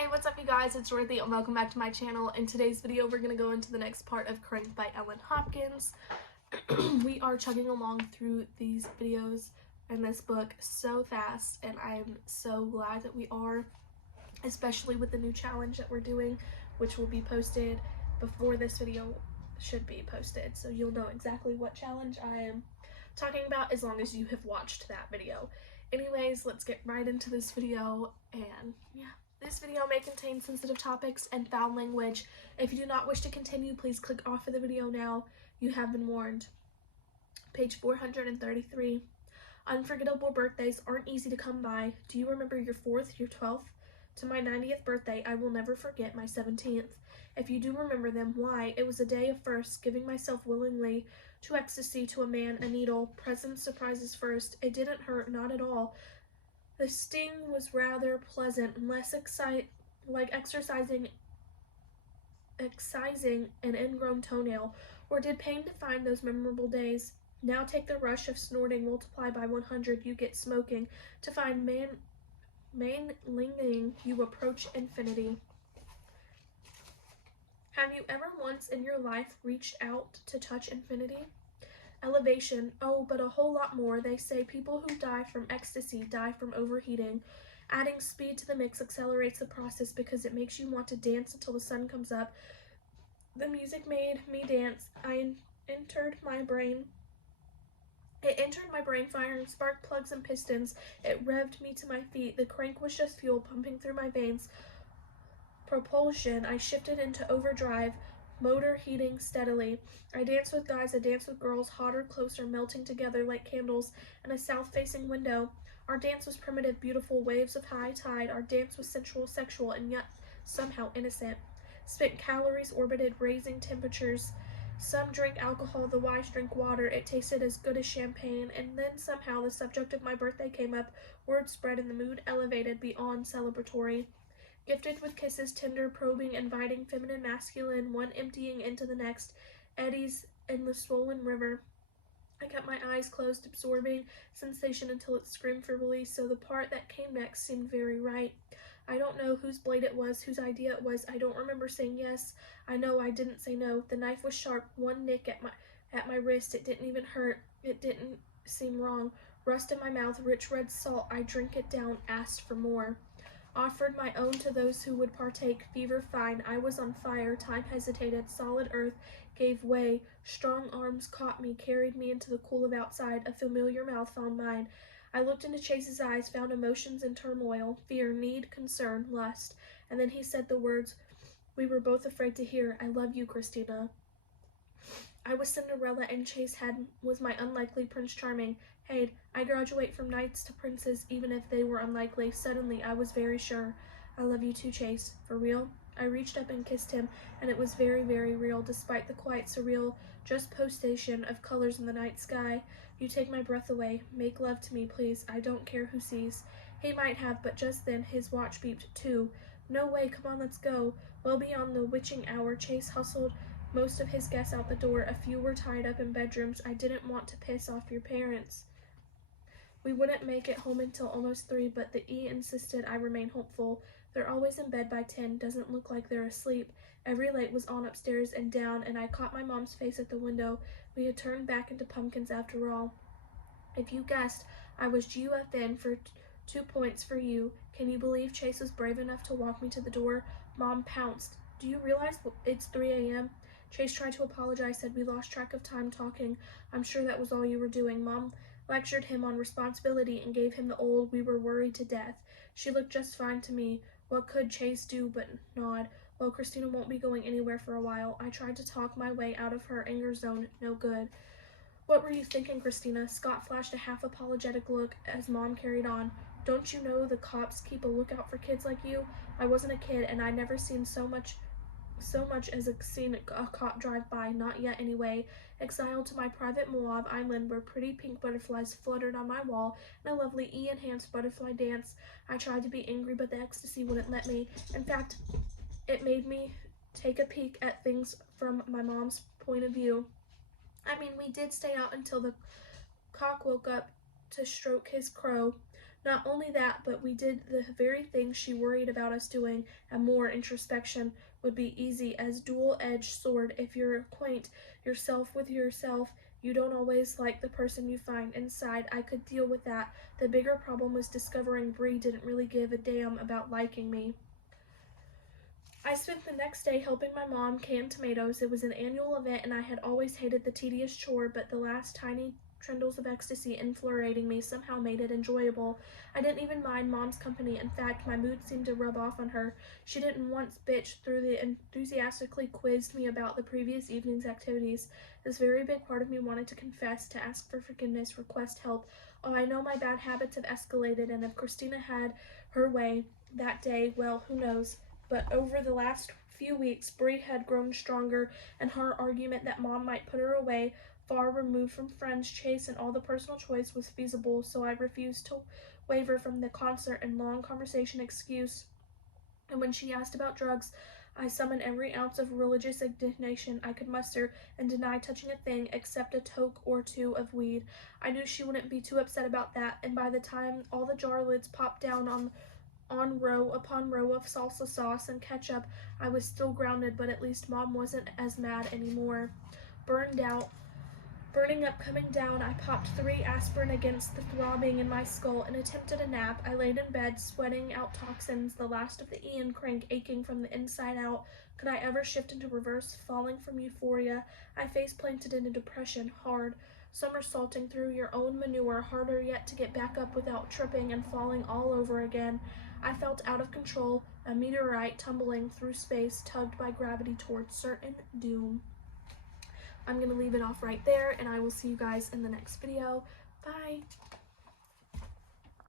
Hey, what's up you guys? It's Dorothy and welcome back to my channel. In today's video, we're going to go into the next part of Crank by Ellen Hopkins. We are chugging along through these videos and this book so fast, and I'm so glad that we are, especially with the new challenge that we're doing, which will be posted before this video should be posted. So you'll know exactly what challenge I am talking about as long as you have watched that video. Anyways, let's get right into this video, and yeah. This video may contain sensitive topics and foul language. If you do not wish to continue, please click off of the video now. You have been warned. Page 433. Unforgettable birthdays aren't easy to come by. Do you remember your 4th, your 12th? To my 90th birthday, I will never forget my 17th. If you do remember them, why? It was a day of firsts, giving myself willingly to ecstasy, to a man, a needle, presents, surprises first. It didn't hurt, not at all. The sting was rather pleasant, less like excising an ingrown toenail, or did pain define those memorable days? Now take the rush of snorting, multiply by 100, you get smoking. To find manlinging, you approach infinity. Have you ever once in your life reached out to touch infinity? Elevation, oh, but a whole lot more. They say people who die from ecstasy die from overheating. Adding speed to the mix accelerates the process because it makes you want to dance until the sun comes up. The music made me dance. It entered my brain firing spark plugs and pistons. It revved me to my feet. The crank was just fuel pumping through my veins. Propulsion, I shifted into overdrive. Motor heating steadily. I danced with guys, I danced with girls, hotter, closer, melting together like candles in a south-facing window. Our dance was primitive, beautiful, waves of high tide. Our dance was sensual, sexual, and yet somehow innocent. Spent calories orbited, raising temperatures. Some drink alcohol, the wise drink water. It tasted as good as champagne, and then somehow the subject of my birthday came up. Word spread and the mood elevated beyond celebratory. Gifted with kisses, tender, probing, inviting, feminine, masculine, one emptying into the next, eddies in the swollen river. I kept my eyes closed, absorbing sensation until it screamed for release, so the part that came next seemed very right. I don't know whose blade it was, whose idea it was. I don't remember saying yes. I know I didn't say no. The knife was sharp, one nick at my wrist. It didn't even hurt. It didn't seem wrong. Rust in my mouth, rich red salt. I drank it down, asked for more. Offered my own to those who would partake. Fever fine, I was on fire. Time hesitated. Solid earth gave way. Strong arms caught me, carried me into the cool of outside. A familiar mouth found mine. I looked into Chase's eyes, found emotions in turmoil, fear, need, concern, lust. And then he said the words we were both afraid to hear. I love you, Christina. I was Cinderella and Chase was my unlikely Prince Charming. Hey, I graduate from knights to princes even if they were unlikely. Suddenly, I was very sure. I love you too, Chase. For real? I reached up and kissed him, and it was very, very real, despite the quite surreal juxtaposition of colors in the night sky. You take my breath away. Make love to me, please. I don't care who sees. He might have, but just then his watch beeped, 2. No way, come on, let's go. Well beyond the witching hour, Chase hustled most of his guests out the door. A few were tied up in bedrooms. I didn't want to piss off your parents. We wouldn't make it home until almost 3, but the E insisted I remain hopeful. They're always in bed by 10. Doesn't look like they're asleep. Every light was on upstairs and down, and I caught my mom's face at the window. We had turned back into pumpkins after all. If you guessed, I was GUFN for 2 points for you. Can you believe Chase was brave enough to walk me to the door? Mom pounced. Do you realize it's 3 a.m.? Chase tried to apologize, said we lost track of time talking. I'm sure that was all you were doing. Mom lectured him on responsibility and gave him the old we were worried to death. She looked just fine to me. What could Chase do but nod? Well, Christina won't be going anywhere for a while. I tried to talk my way out of her anger zone. No good. What were you thinking, Christina? Scott flashed a half-apologetic look as Mom carried on. Don't you know the cops keep a lookout for kids like you? I wasn't a kid, and I'd never seen so much as seen a cop drive by, not yet anyway. Exiled to my private Moab island where pretty pink butterflies fluttered on my wall and a lovely E-enhanced butterfly dance. I tried to be angry, but the ecstasy wouldn't let me. In fact, it made me take a peek at things from my mom's point of view. I mean, we did stay out until the cock woke up to stroke his crow. Not only that, but we did the very thing she worried about us doing, and more. Introspection would be easy as dual-edged sword. If you're acquaint yourself with yourself, you don't always like the person you find inside. I could deal with that. The bigger problem was discovering Bree didn't really give a damn about liking me. I spent the next day helping my mom can tomatoes. It was an annual event, and I had always hated the tedious chore, but the last tiny trindles of ecstasy infuriating me somehow made it enjoyable. I didn't even mind Mom's company. In fact, my mood seemed to rub off on her. She didn't once bitch through the enthusiastically quizzed me about the previous evening's activities. This very big part of me wanted to confess, to ask for forgiveness, request help. Oh, I know my bad habits have escalated, and if Christina had her way that day, well, who knows? But over the last few weeks, Bree had grown stronger, and her argument that Mom might put her away, far removed from friends, Chase, and all the personal choice, was feasible, so I refused to waver from the concert and long conversation excuse. And when she asked about drugs, I summoned every ounce of religious indignation I could muster and denied touching a thing except a toke or two of weed. I knew she wouldn't be too upset about that, and by the time all the jar lids popped down on row upon row of salsa sauce and ketchup, I was still grounded, but at least Mom wasn't as mad anymore. Burned out, burning up, coming down, I popped 3 aspirin against the throbbing in my skull and attempted a nap. I laid in bed, sweating out toxins, the last of the Ian crank aching from the inside out. Could I ever shift into reverse, falling from euphoria? I face-planted into depression, hard, somersaulting through your own manure, harder yet to get back up without tripping and falling all over again. I felt out of control, a meteorite tumbling through space, tugged by gravity towards certain doom. I'm going to leave it off right there, and I will see you guys in the next video. Bye!